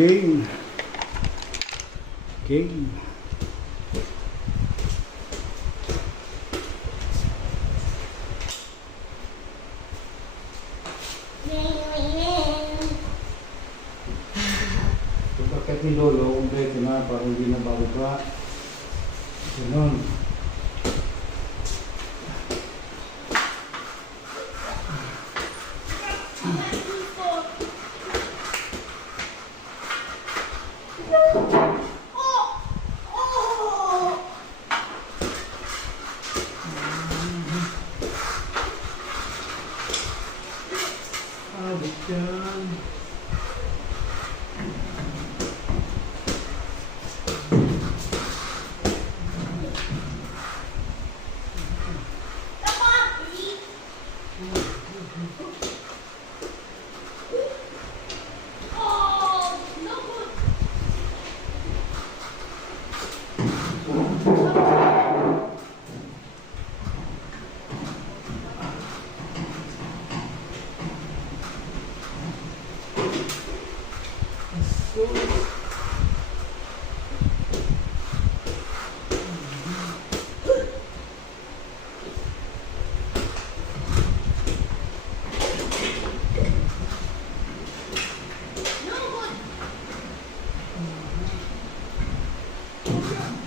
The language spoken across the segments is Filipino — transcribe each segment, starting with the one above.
Game. Game. Bakit ni Lolo, kumpleto na, parang hindi na bago pa. Ganon. Abot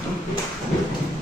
Дякую.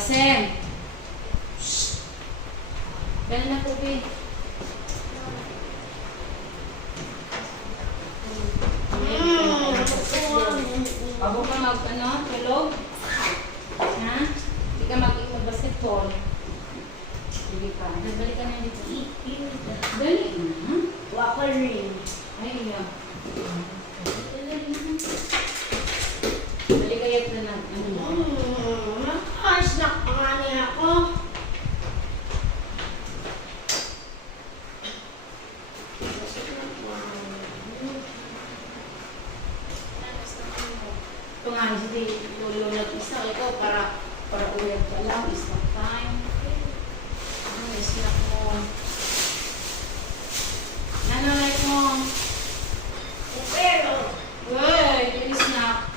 Kasem! Dali na tubig. Bago ka mag, ano, tulog? Ha? Hindi ka mag mag-basketball. Sige ka. Dali ka na dito. Dali na. Wako rin. Ay, iya. Dali na. Dali kaya't na lang. Ano mo? Hmm, nakasnak pa nga niya ako. Ito nga, hindi lulunod isa. Ito, para, para ulit ka lang. Snack time. Ano, snack mo. Ano, like mo? Pero, Uy, yung snack.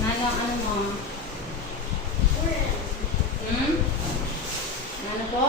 Ano, ano mo? Hmm? Ano po?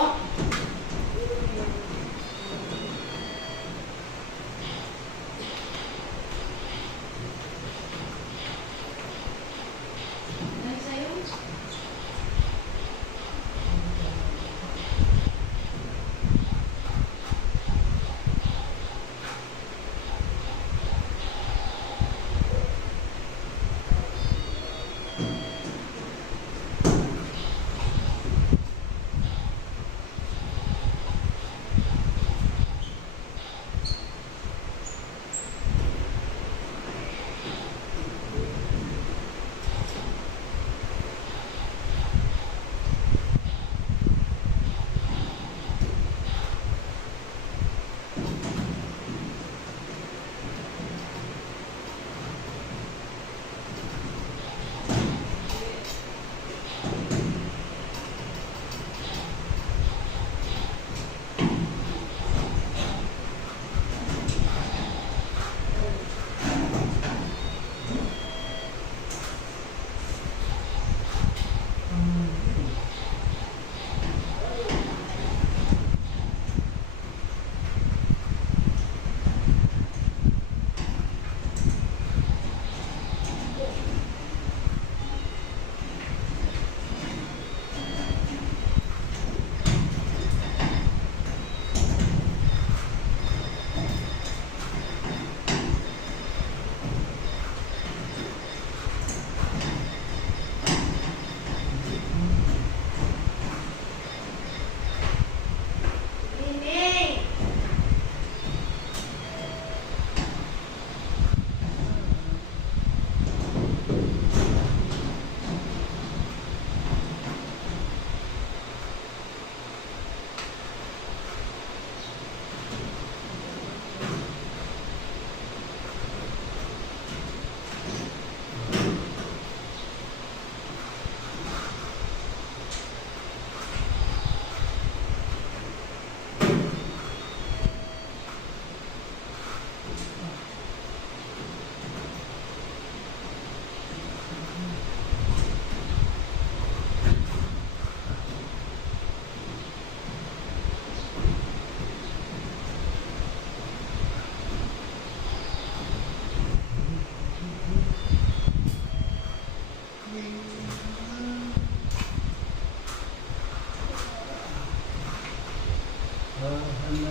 أه، أن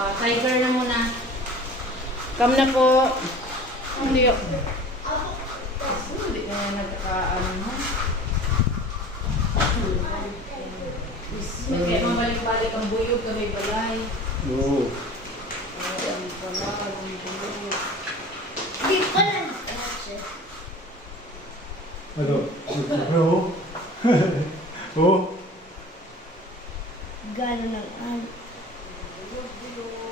Ah, tiger na muna. Come na po. Hindi yun. Hindi na yan nagkakaano mo. Hindi mabalik-balik ang buyog kami balay. Oo. Ang pala, ang buyog. Di pa lang kasi. Ano? Oo. Oo. Gano'n ang. Ano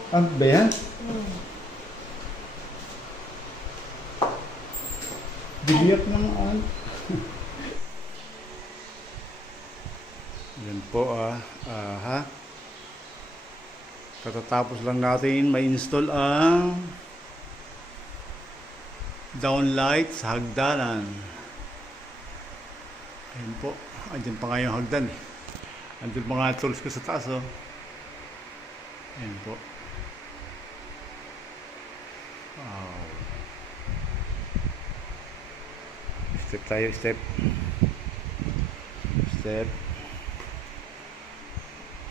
ba yan? Hmm. Bibiyak ng an. Yan po ah. Ah, ha? Katatapos lang natin may install ang downlight sa hagdanan. Ayun po. Andyan pa nga yung hagdan eh. Andyan pa nga tools ko sa taas oh. Ayun po. Wow. Step tayo, step. Step.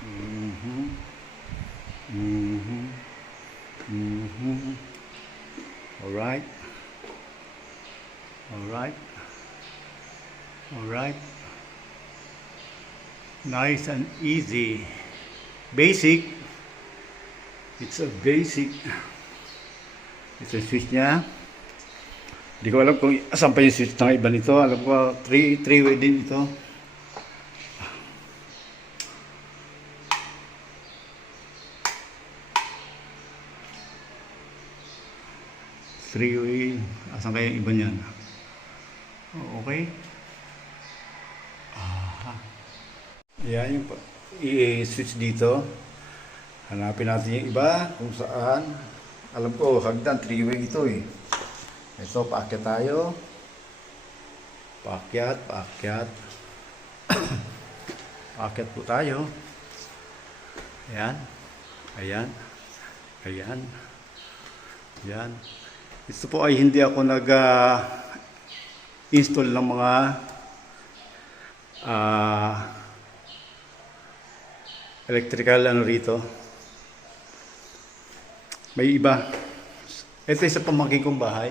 Mhm. Mhm. Mhm. Alright. Alright. Alright. Nice and easy. Basic. It's a basic. Ito yung switch niya. Hindi ko alam kung asan pa yung switch ng iba nito. Alam ko, three, three way din ito. Three way. Asan kaya yung iba niyan? Oh, okay. Aha. Yan yung i-switch dito. Hanapin natin yung iba kung saan. Alam ko, hagdan, three way ito eh. Ito, paakyat tayo. Paakyat, paakyat. paakyat po tayo. Ayan. Ayan. Ayan. Ayan. Ito po ay hindi ako nag ah, ng mga ah, electrical ano rito. May iba. Ito isa pamangkin kong bahay.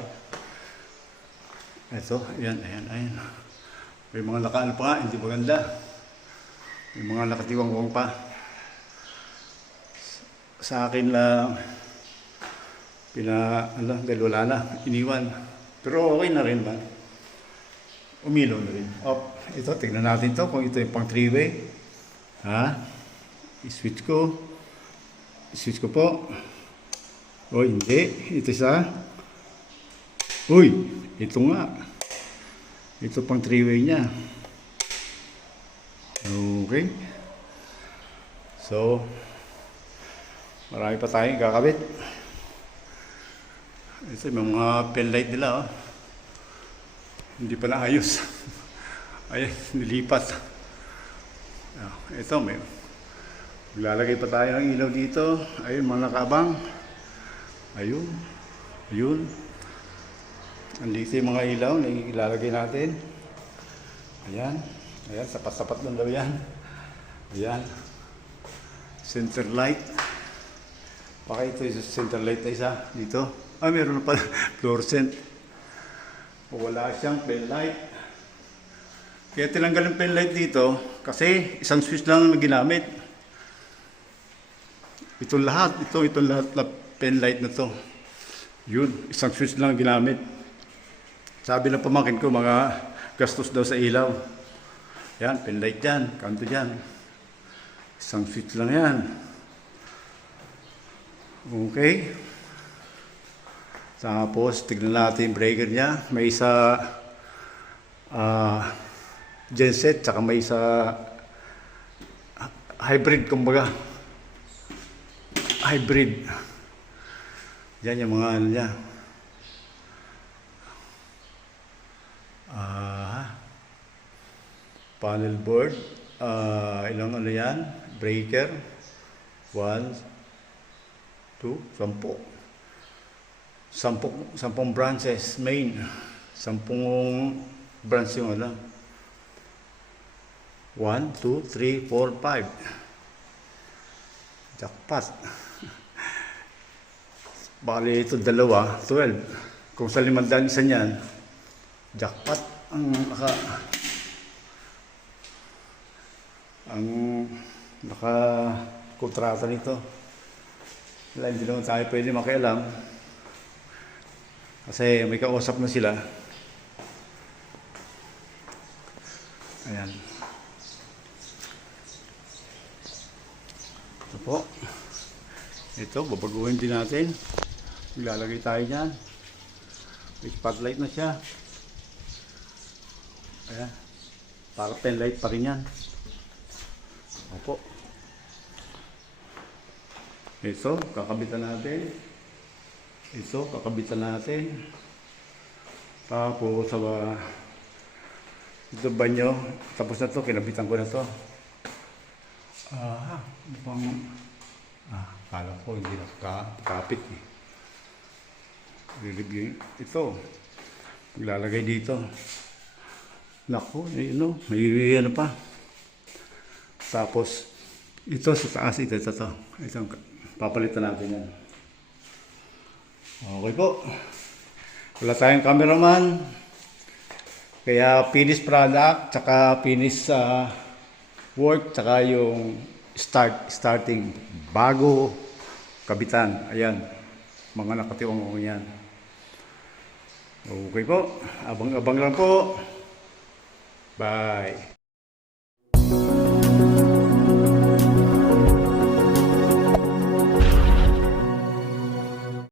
Ito, ayan, ayan, ayan. May mga nakaano pa hindi maganda. May mga nakatiwang-wang pa. Sa akin lang, pina, ano, dahil na, iniwan. Pero okay na rin ba? Umilaw na rin. Op, ito, tignan natin to kung ito yung pang three-way. Ha? I-switch ko. I-switch ko po. O hindi, ito isa. Uy, ito nga. Ito pang three-way niya. Okay. So, marami pa tayong kakabit. Ito yung mga pen light nila. Oh. Hindi pa naayos. Ayan, nilipat. Ito, may Lalagay pa tayo ng ilaw dito. Ayun, mga nakabang. Ayun. Ayun. Andito yung mga ilaw na ilalagay natin. Ayan. Ayan, sapat-sapat lang daw yan. Ayan. Center light. Baka ito yung center light na isa dito. Ah, meron na pala. Fluorescent. Wala siyang pen light. Kaya tinanggal yung pen light dito kasi isang switch lang ang ginamit. Ito lahat, ito, ito lahat na pen light na to. Yun, isang switch lang ang ginamit. Sabi ng pamangkin ko, mga gastos daw sa ilaw. Yan, pen light yan, kanto yan. Isang switch lang yan. Okay. Tapos, tignan natin breaker niya. May isa ah genset, tsaka may isa hybrid, kumbaga hybrid. Yan yung mga ano niya. Ah, panel board. Ah, ilang ano yan? Breaker. One, two, sampu. Sampung, sampung branches, main. Sampung branch yung ano. 1, 2, 3, 4, 5. Jackpot. Bali ito dalawa, 12. Kung sa limandaan isa niyan, jackpot ang naka ang naka kontrata nito. Wala, hindi naman tayo pwede makialam. Kasi may kausap na sila. Ayan. Ito po. Ito, babaguhin din natin. Ilalagay tayo dyan. May spotlight na siya. Ayan. Para pen light pa rin yan. Opo. Ito, kakabitan natin. Ito, kakabitan natin. Tapos, sa ito banyo. Tapos na to, kinabitan ko na to. Ah, mukhang... Ah, kala ko hindi nakakapit eh. Re-review ito. Maglalagay dito. Naku, eh, ano, may ano pa. Tapos, ito sa taas, ito, ito, ito. Ito, papalitan natin yan. Okay po. Wala tayong cameraman. Kaya finish product, tsaka finish sa work, tsaka yung start, starting, bago kabitan. Ayan, mga nakatiwang ko yan. Okay po, abang-abang lang po. Bye.